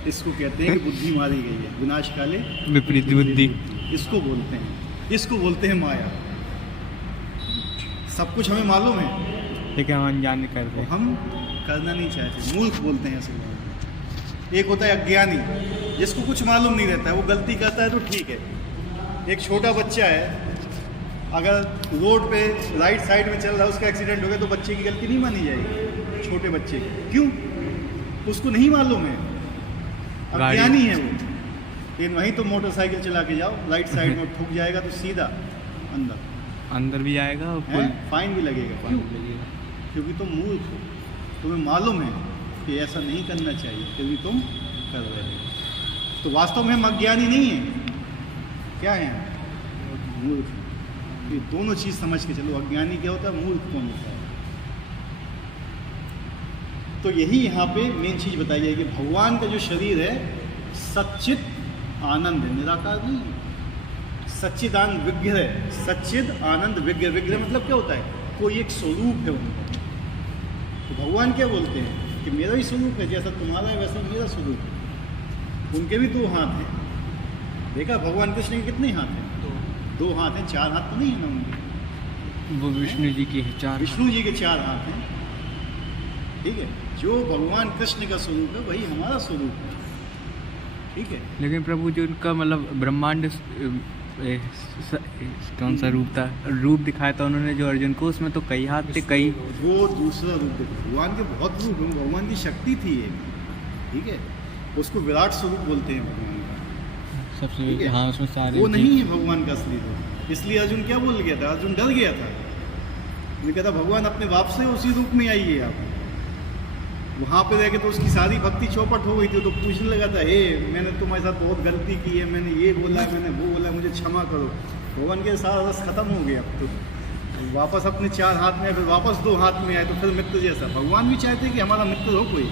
इसको कहते हैं कि बुद्धि मारी गई है, विनाश काले विपरीत बुद्धि। इसको बोलते हैं, इसको बोलते हैं माया। सब कुछ हमें मालूम है लेकिन हम अनजाने कर रहे हैं। हम करना नहीं चाहते, मूर्ख बोलते हैं ऐसे लोग। एक होता है अज्ञानी, जिसको कुछ मालूम नहीं रहता है, वो गलती करता है तो ठीक है। एक छोटा बच्चा है, अगर रोड पे राइट साइड में चल रहा है, उसका एक्सीडेंट हो गया तो बच्चे की गलती नहीं मानी जाएगी, छोटे बच्चे की। क्यों? उसको नहीं मालूम है, अज्ञानी है वो। लेकिन वहीं तो मोटरसाइकिल चला के जाओ, राइट साइड में ठुक जाएगा तो सीधा अंदर भी आएगा और फाइन भी लगेगा। क्यों? क्योंकि तुम मूर्ख हो, तुम्हें मालूम है कि ऐसा नहीं करना चाहिए, फिर भी तुम कर रहे हो। तो वास्तव में हम अज्ञानी नहीं हैं, क्या है? मूर्ख। ये दोनों चीज़ समझ के चलो, अज्ञानी क्या होता है, मूर्ख कौन होता है। तो यही यहाँ पे मेन चीज़ बताई जाएगी। भगवान का जो शरीर है सच्चित आनंद है, निराकार नहीं है। सच्चिदानंद विग्रह, सच्चिद आनंद विग्रह। विग्रह मतलब क्या होता है? कोई एक स्वरूप है उनका। तो भगवान क्या बोलते हैं कि मेरा ही स्वरूप है, जैसा तुम्हारा है वैसा मेरा स्वरूप है। उनके भी 2 हाथ हैं। देखा भगवान कृष्ण के कितने हाथ हैं? 2 हाथ हैं, 4 हाथ तो नहीं है ना उनके। वो विष्णु जी की है 4 विष्णु जी के 4 हाथ हैं, ठीक है। जो भगवान कृष्ण का स्वरूप है वही हमारा स्वरूप है, ठीक है। लेकिन प्रभु जो उनका मतलब ब्रह्मांड कौन सा रूप दिखाया था उन्होंने जो अर्जुन को, उसमें तो कई हाथ थे, कई वो दूसरा रूप है। भगवान के बहुत रूप हैं, भगवान की शक्ति थी एक, ठीक है। उसको विराट स्वरूप बोलते हैं भगवान का, सबसे ठीक है। हाँ उसमें सारे वो नहीं है भगवान का असली रूप। इसलिए अर्जुन क्या बोल गया था, अर्जुन डर गया था। मैं कहता भगवान अपने बाप से उसी रूप में आइए आप। वहाँ पे रह के तो उसकी सारी भक्ति चौपट हो गई थी। तो पूछने लगा था, हे मैंने तुम्हारे साथ बहुत गलती की है, मैंने ये बोला, मैंने वो बोला, मुझे क्षमा करो। भगवान के सारा रस खत्म हो गया। अब तो वापस अपने 4 हाथ में, फिर वापस 2 हाथ में आए, तो फिर मित्र जैसा। भगवान भी चाहते कि हमारा मित्र हो कोई,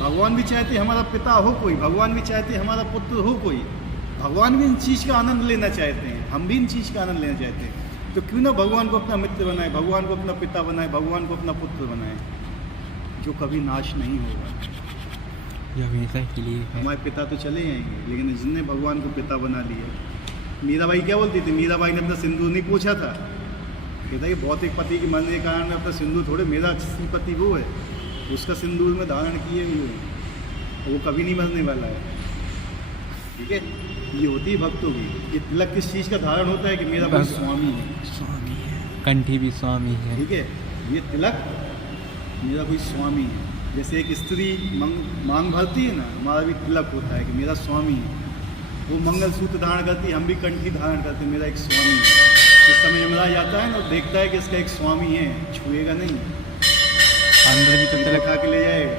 भगवान भी चाहते हमारा पिता हो कोई, भगवान भी चाहते हमारा पुत्र हो कोई। भगवान भी इन चीज़ का आनंद लेना चाहते हैं, हम भी इन चीज़ का आनंद लेना चाहते हैं। तो क्यों ना भगवान को अपना मित्र बनाए, भगवान को अपना पिता बनाए, भगवान को अपना पुत्र बनाए, जो कभी नाश नहीं होगा। ये हमेशा के लिए है। हमारे पिता तो चले जाएंगे, लेकिन जिसने भगवान को पिता बना लिया। मीराबाई क्या बोलती थी, मीराबाई ने अपना सिंदूर नहीं पूछा था। कहता कि भौतिक पति के मरने के कारण अपना सिंदूर थोड़े, मेरा असली पति वो है, उसका सिंदूर में धारण किए हुए वो कभी नहीं मरने वाला है, ठीक है। ये होती है भक्तों की। ये तिलक किस चीज़ का धारण होता है कि मेरा कोई स्वामी है, स्वामी है, कंठी भी स्वामी है, ठीक है। ये तिलक मेरा कोई स्वामी है। जैसे एक स्त्री मांग भरती है ना, हमारा भी तिलक होता है कि मेरा स्वामी है। वो मंगलसूत्र धारण करती है, हम भी कंठी धारण करते हैं, मेरा एक स्वामी है। जिस समय यमराज आता है ना, देखता है कि इसका एक स्वामी है, छुएगा नहीं, अंदर भी तो तिलक खा के ले जाएगा।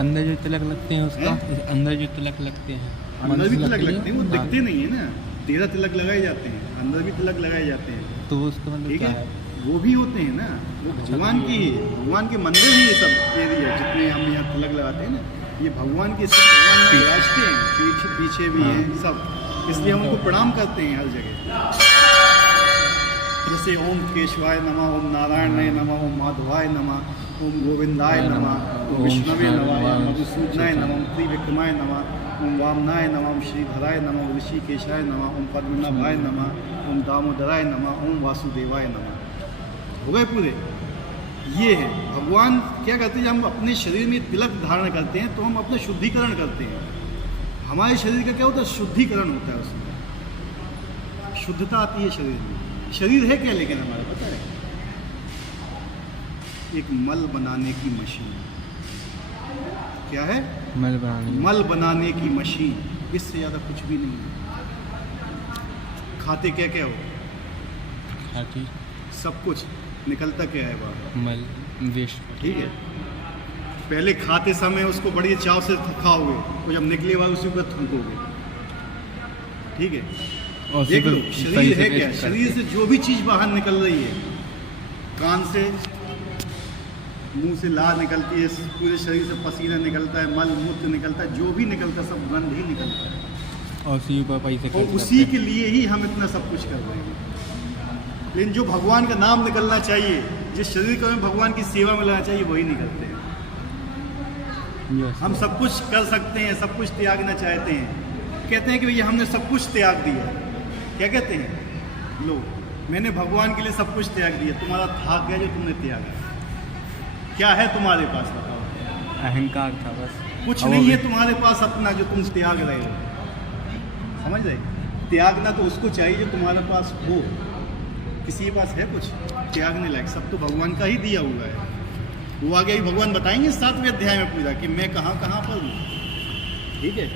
अंदर जो तिलक लगते हैं उसका, अंदर जो तिलक लगते हैं, अंदर भी तिलक लगते हैं, वो हाँ। दिखते नहीं है ना। 13 तिलक लगाए जाते हैं, अंदर भी तिलक लगाए जाते हैं, तो उसका मतलब ठीक क्या है। है? वो भी होते हैं ना, वो भगवान की ही, भगवान के मंदिर ही ये सब एरिया जितने हम यहाँ तिलक लगाते हैं ना, ये भगवान के सब भगवान यहाँ विराजते हैं, पीछे भी हैं सब। इसलिए हम उनको प्रणाम करते हैं हर जगह। जैसे ओम केशवाय नमः, ओम नारायणाय नमः, ओम माधवाय नमः, ओम गोविंदाय नमः, ओम विष्णवे नमः, ओम मधुसूदनाय नमः, ओम त्रिविक्रमाय नमः, ओम वामनाय नमः, ओम श्रीधराय नमः, ओम ऋषिकेशाय नमः, ओम पद्मनाभाय नमः, ओम दामोदराय नमः, ओम वासुदेवाय नमः। हो गए पूरे। ये है भगवान क्या करते हैं, जब हम अपने शरीर में तिलक धारण करते हैं तो हम अपना शुद्धिकरण करते हैं। हमारे शरीर का क्या होता है, शुद्धिकरण होता है, उसमें शुद्धता आती है शरीर में। शरीर है क्या लेकिन हमारा पता है, एक मल बनाने की मशीन। क्या है, मल बनाने की मशीन, इससे ज़्यादा कुछ भी नहीं है। खाते क्या क्या हो, सब कुछ निकलता क्या है बाहर, मल वेस्ट, ठीक है। पहले खाते समय उसको बड़ी चाव से खाओगे, तो जब निकले बाद उसी पर थूकोगे, ठीक है। और देख लो शरीर है क्या, शरीर से जो भी चीज़ बाहर निकल रही है, कान से, मुंह से लार निकलती है, पूरे शरीर से पसीना निकलता है, मल मूत्र निकलता है, जो भी निकलता है सब गंध ही निकलता है। और उसी पर पैसे और उसी के लिए ही हम इतना सब कुछ कर रहे हैं। लेकिन जो भगवान का नाम निकलना चाहिए, जिस शरीर को हमें भगवान की सेवा में लाना चाहिए, वही निकलते हैं। हम सब कुछ कर सकते हैं, सब कुछ त्यागना चाहते हैं, कहते हैं कि भैया हमने सब कुछ त्याग दिया। क्या कहते हैं, लो मैंने भगवान के लिए सब कुछ त्याग दिया, तुम्हारा था क्या जो तुमने त्यागा, क्या है तुम्हारे पास बताओ। अहंकार था बस, कुछ नहीं है तुम्हारे पास अपना जो तुम त्याग रहे हो, समझ रहे। त्यागना तो उसको चाहिए जो तुम्हारे पास हो, किसी के पास है कुछ त्यागने लायक, सब तो भगवान का ही दिया हुआ है। वो आगे ही भगवान बताएंगे 7वें अध्याय में पूरा कि मैं कहाँ कहाँ पर हूँ, ठीक है।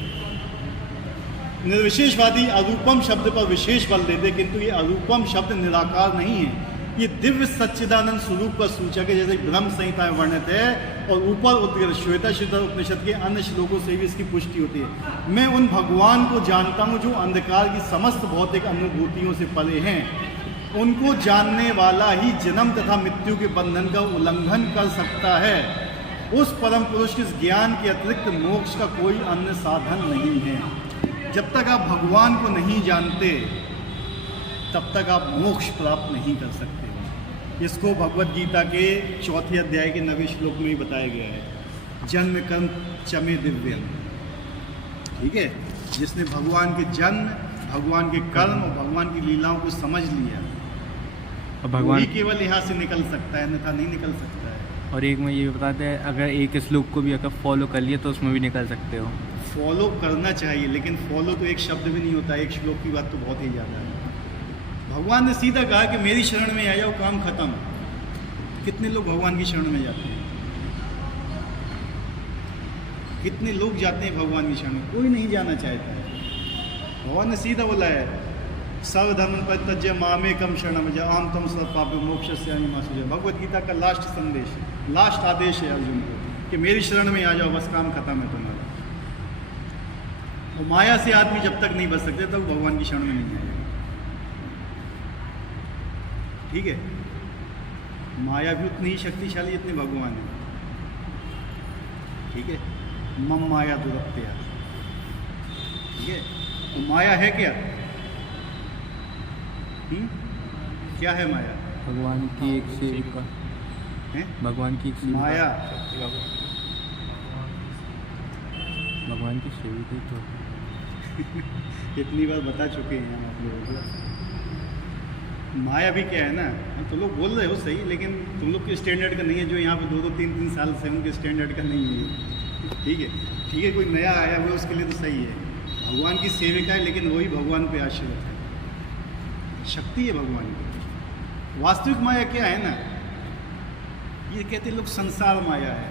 निर्विशेषवादी अरूपम शब्द पर विशेष बल देते, किंतु ये अरूपम शब्द निराकार नहीं है, ये दिव्य सच्चिदानंद स्वरूप का सूचक है, जैसे ब्रह्म संहिता में वर्णित है। और ऊपर उद्गत श्वेताश्वतर उपनिषद के अन्य श्लोकों से भी इसकी पुष्टि होती है। मैं उन भगवान को जानता हूँ जो अंधकार की समस्त भौतिक अनुभूतियों से परे हैं। उनको जानने वाला ही जन्म तथा मृत्यु के बंधन का उल्लंघन कर सकता है। उस परम पुरुष के ज्ञान के अतिरिक्त मोक्ष का कोई अन्य साधन नहीं है। जब तक आप भगवान को नहीं जानते तब तक आप मोक्ष प्राप्त नहीं कर सकते। इसको भगवत गीता के 4 अध्याय के 9वें श्लोक में ही बताया गया है। जन्म कर्म चमे दिव्यम, ठीक है। जिसने भगवान के जन्म भगवान के कर्म और भगवान की लीलाओं को समझ लिया, और भगवान वही केवल यहाँ से निकल सकता है, अन्यथा नहीं निकल सकता है। और एक में ये भी बताते हैं, अगर एक श्लोक को भी अगर फॉलो कर लिया तो उसमें भी निकल सकते हो। फॉलो करना चाहिए, लेकिन फॉलो तो एक शब्द भी नहीं होता, एक श्लोक की बात तो बहुत ही ज़्यादा है। भगवान ने सीधा कहा कि मेरी शरण में आ जाओ, काम खत्म। कितने लोग भगवान की शरण में जाते हैं? कितने लोग जाते हैं भगवान की शरण में? कोई नहीं जाना चाहता है। भगवान ने सीधा बोला है, सर्वधर्म परित्यज्य मामेकम शरणम व्रज तम सब पाप मोक्षयिष्यामि मा शुचः। भगवद गीता का लास्ट संदेश, लास्ट आदेश है अर्जुन को कि मेरी शरण में आ जाओ, बस काम खत्म है तुम्हारा। और माया से आदमी जब तक नहीं बच सकते तब भगवान की शरण में नहीं आएगा। ठीक है, माया भी उतनी ही शक्तिशाली जितने भगवान है। ठीक है, मम माया दुरत्या। ठीक है, तो माया है क्या? क्या है माया? भगवान की एक सेविका है, भगवान की एक सेविका। माया भगवान की सेविका ही तो कितनी बार बता चुके हैं हम आप लोगों को। माया भी क्या है ना, तो लोग बोल रहे हो सही, लेकिन तुम लोग के स्टैंडर्ड का नहीं है। जो यहाँ पे 2-2, 3-3 साल से उनके स्टैंडर्ड का नहीं है। ठीक है, ठीक है, कोई नया आया हुआ उसके लिए तो सही है। भगवान की सेविका है, लेकिन वही भगवान पे आश्रित है, शक्ति है भगवान की। वास्तविक माया क्या है ना, ये कहते लोग संसार माया है,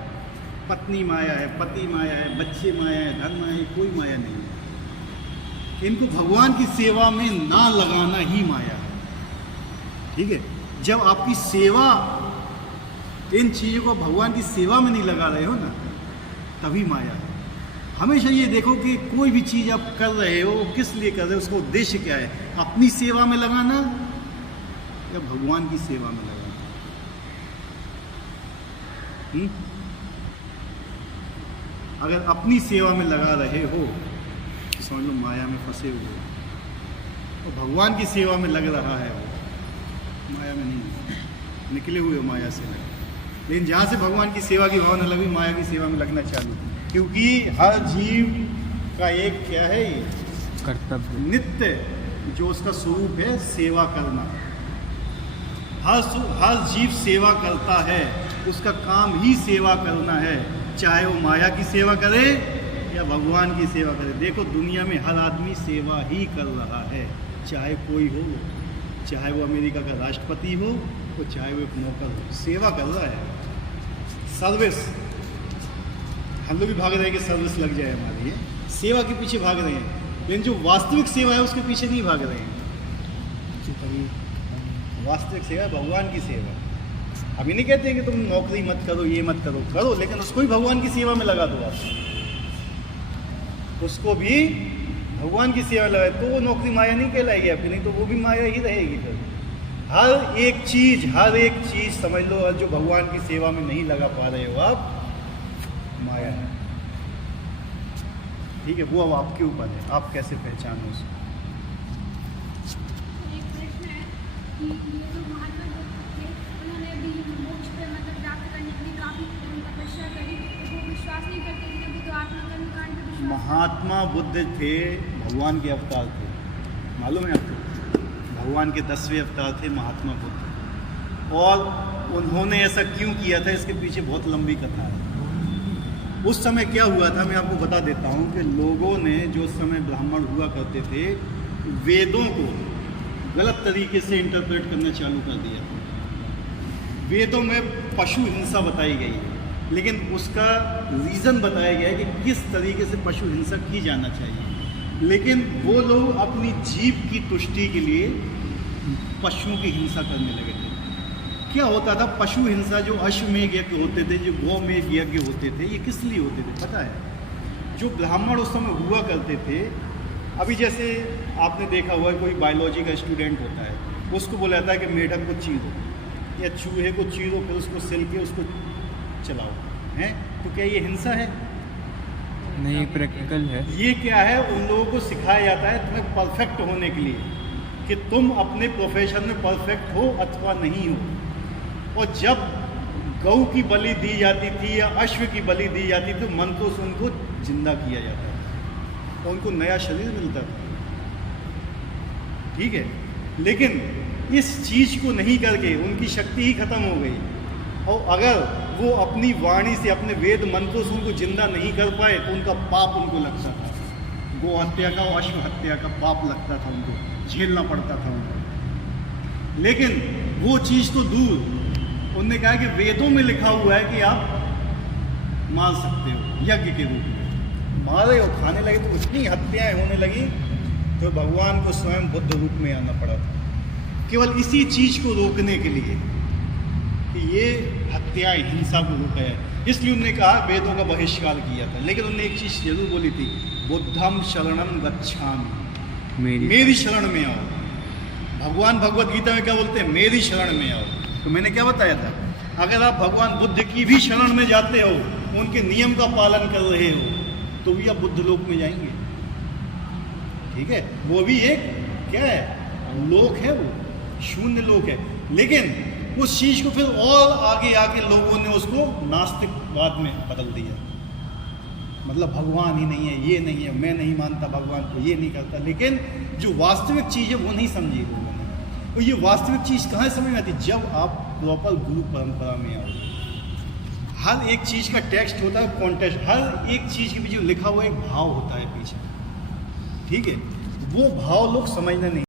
पत्नी माया है, पति माया है, बच्चे माया है, धन माया है, कोई माया नहीं है। इनको भगवान की सेवा में ना लगाना ही माया है। ठीक है, जब आपकी सेवा, इन चीज़ों को भगवान की सेवा में नहीं लगा रहे हो ना, तभी माया है। हमेशा ये देखो कि कोई भी चीज़ आप कर रहे हो, किस लिए कर रहे हो, उसका उद्देश्य क्या है? अपनी सेवा में लगाना या भगवान की सेवा में लगाना? अगर अपनी सेवा में लगा रहे हो तो समझ लो माया में फंसे हुए हो, और भगवान की सेवा में लग रहा है वो, माया में नहीं, निकले हुए हो माया से लगे। लेकिन जहाँ से भगवान की सेवा की भावना लगी, माया की सेवा में लगना चालू। क्योंकि हर जीव का एक क्या है, कर्तव्य, नित्य जो उसका स्वरूप है सेवा करना। हर जीव सेवा करता है, उसका काम ही सेवा करना है, चाहे वो माया की सेवा करे या भगवान की सेवा करे। देखो दुनिया में हर आदमी सेवा ही कर रहा है, चाहे कोई हो, चाहे वो अमेरिका का राष्ट्रपति हो, तो चाहे वो एक नौकर हो, सेवा कर रहा है। सर्विस, हम लोग भी भाग रहे हैं कि सर्विस लग जाए हमारी, ये सेवा के पीछे भाग रहे हैं, लेकिन जो वास्तविक सेवा है उसके पीछे नहीं भाग रहे हैं। वास्तविक सेवा है भगवान की सेवा। अभी नहीं कहते कि तुम नौकरी मत करो, ये मत करो, करो, लेकिन उसको भी भगवान की सेवा में लगा दो आप, उसको भी भगवान की सेवा लगाए, तो वो नौकरी माया नहीं कहलाएगी आपकी, नहीं तो वो भी माया ही रहेगी। फिर हर एक चीज़ समझ लो, जो भगवान की सेवा में नहीं लगा पा रहे हो आप, माया है। ठीक है, वो अब आपके ऊपर है, आप कैसे पहचानो उसको। एक प्रश्न है कि ये जो महात्मा बुद्ध थे, उन्होंने भी मोक्ष पे मतलब प्राप्त करने के लिए काफ़ी तपस्या करी, तो वो विश्वास नहीं करते थे, अभी तो आत्मकर्म कांड पे विश्वास। महात्मा बुद्ध थे, भगवान के अवतार थे, मालूम है आपको? भगवान के 10वें अवतार थे महात्मा बुद्ध। और उन्होंने ऐसा क्यों किया था, इसके पीछे बहुत लंबी कथा है। उस समय क्या हुआ था मैं आपको बता देता हूँ कि लोगों ने, जो समय ब्राह्मण हुआ करते थे, वेदों को गलत तरीके से इंटरप्रेट करना चालू कर दिया। वेदों में पशु हिंसा बताई गई है, लेकिन उसका रीज़न बताया गया है कि किस तरीके से पशु हिंसा की जाना चाहिए। लेकिन वो लोग अपनी जीभ की तुष्टि के लिए पशुओं की हिंसा करने लगे थे। क्या होता था, पशु हिंसा जो अश्वमेध यज्ञ होते थे, जो गौमेध यज्ञ होते थे, ये किस लिए होते थे पता है? जो ब्राह्मण उस समय हुआ करते थे, अभी जैसे आपने देखा हुआ है, कोई बायोलॉजी का स्टूडेंट होता है, उसको बोला जाता है कि मेढक को चीरो या चूहे को चीरो, फिर उसको सिल के उसको चलाओ, हैं? तो क्या ये हिंसा है? नहीं, प्रैक्टिकल है। ये क्या है, उन लोगों को सिखाया जाता है तुम्हें परफेक्ट होने के लिए, कि तुम अपने प्रोफेशन में परफेक्ट हो अथवा नहीं हो। और जब गौ की बलि दी जाती थी या अश्व की बलि दी जाती थी, तो मंत्रों से उनको जिंदा किया जाता था और उनको नया शरीर मिलता था। ठीक है, लेकिन इस चीज़ को नहीं करके उनकी शक्ति ही खत्म हो गई। और अगर वो अपनी वाणी से, अपने वेद मंत्रों से उनको जिंदा नहीं कर पाए तो उनका पाप उनको लगता था। गो हत्या का और अश्व हत्या का पाप लगता था उनको, झेलना पड़ता था उनको। लेकिन वो चीज़ तो दूर, उन्होंने कहा कि वेदों में लिखा हुआ है कि आप मार सकते हो यज्ञ के रूप में। मारे और खाने लगे तो इतनी हत्याएं होने लगी तो भगवान को स्वयं बुद्ध रूप में आना पड़ा था, केवल इसी चीज़ को रोकने के लिए कि ये हत्याएं, हिंसा को रोका है। इसलिए उन्होंने कहा, वेदों का बहिष्कार किया था। लेकिन उन्होंने एक चीज़ जरूर बोली थी, बुद्धम शरणम गच्छामि, मेरी शरण में आओ। भगवान भगवत गीता में क्या बोलते हैं? मेरी शरण में आओ। तो मैंने क्या बताया था, अगर आप भगवान बुद्ध की भी शरण में जाते हो, उनके नियम का पालन कर रहे हो, तो भी आप बुद्ध लोक में जाएंगे। ठीक है, वो भी एक क्या है, लोक है, वो शून्य लोक है। लेकिन उस चीज़ को फिर और आगे आके लोगों ने उसको नास्तिकवाद में बदल दिया। मतलब भगवान ही नहीं है, ये नहीं है, मैं नहीं मानता भगवान को, ये नहीं करता। लेकिन जो वास्तविक चीज़ है वो नहीं समझी लोगों ने। और ये वास्तविक चीज़ कहाँ समझ में आती? जब आप प्रॉपर गुरु परंपरा में आओ। हर एक चीज़ का टेक्स्ट होता है, कॉन्टेक्स्ट, हर एक चीज़ के पीछे लिखा हुआ एक भाव होता है पीछे। ठीक है, वो भाव लोग समझना नहीं